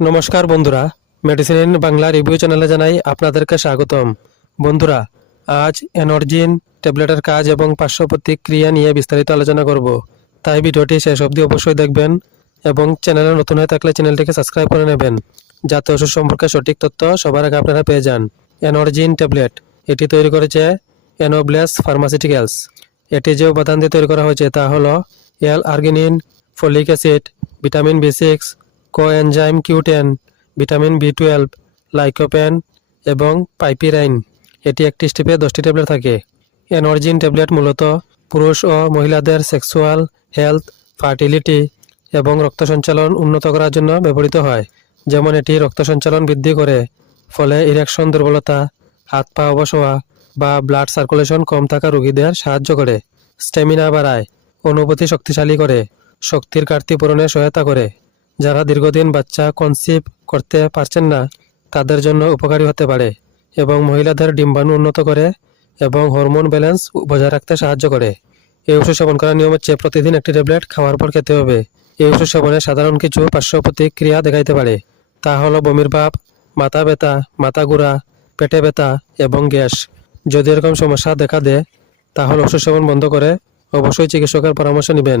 নমস্কার বন্ধুরা medicine Bangla review চ্যানেলে জানাই আপনাদেরকে স্বাগতম। বন্ধুরা, আজ এনর্জিন ট্যাবলেটের কাজ এবং পার্শ্ব প্রতিক্রিয়া নিয়ে বিস্তারিত আলোচনা করব। তাই ভিডিওটি শেষ অবধি অবশ্যই দেখবেন এবং চ্যানেলে নতুন হয়ে থাকলে চ্যানেলটিকে সাবস্ক্রাইব করে নেবেন, যাতে ওষুধ সম্পর্কে সঠিক তথ্য সবার আগে আপনারা পেয়ে যান। এনার্জিন ট্যাবলেট এটি তৈরি করেছে এনোব্লেস ফার্মাসিউটিক্যালস এটি যে উপাদান দিয়ে তৈরি করা হয়েছে তা হলো L arginine folic acid vitamin B six coenzyme Q ten vitamin B twelve, lycopene এবং পাইপিরাইন। এটি একটি স্টেপে দশটি ট্যাবলেট থাকে। এনার্জিন ট্যাবলেট মূলত পুরুষ ও মহিলাদের সেক্সুয়াল হেলথ, ফার্টিলিটি এবং রক্ত সঞ্চালন উন্নত করার জন্য ব্যবহৃত হয়। যেমন এটি রক্ত সঞ্চালন বৃদ্ধি করে, ফলে ইরেকশন দুর্বলতা, হাত পা অবশ হওয়া বা ব্লাড সার্কুলেশন কম থাকা রোগীদের সাহায্য করে। স্টেমিনা বাড়ায়, অনুভূতি শক্তিশালী করে, শক্তির ঘাটতি পূরণে সহায়তা করে। যারা দীর্ঘদিন বাচ্চা কনসিভ করতে পারছেন না, তাদের জন্য উপকারী হতে পারে এবং মহিলাদের ডিম্বাণু উন্নত করে এবং হরমোন ব্যালেন্স বজায় রাখতে সাহায্য করে। এই ওষুধ সেবন করার নিয়ম হচ্ছে প্রতিদিন একটি ট্যাবলেট খাওয়ার পর খেতে হবে। এই ওষুধ সেবনে সাধারণ কিছু পার্শ্ব প্রতিক্রিয়া দেখাইতে পারে। তা হলো বমির ভাব, মাথা ব্যথা, মাথা ঘোরা পেটে ব্যথা এবং গ্যাস। যদি এরকম সমস্যা দেখা দেয়, তাহলে ওষুধ সেবন বন্ধ করে অবশ্যই চিকিৎসকের পরামর্শ নেবেন।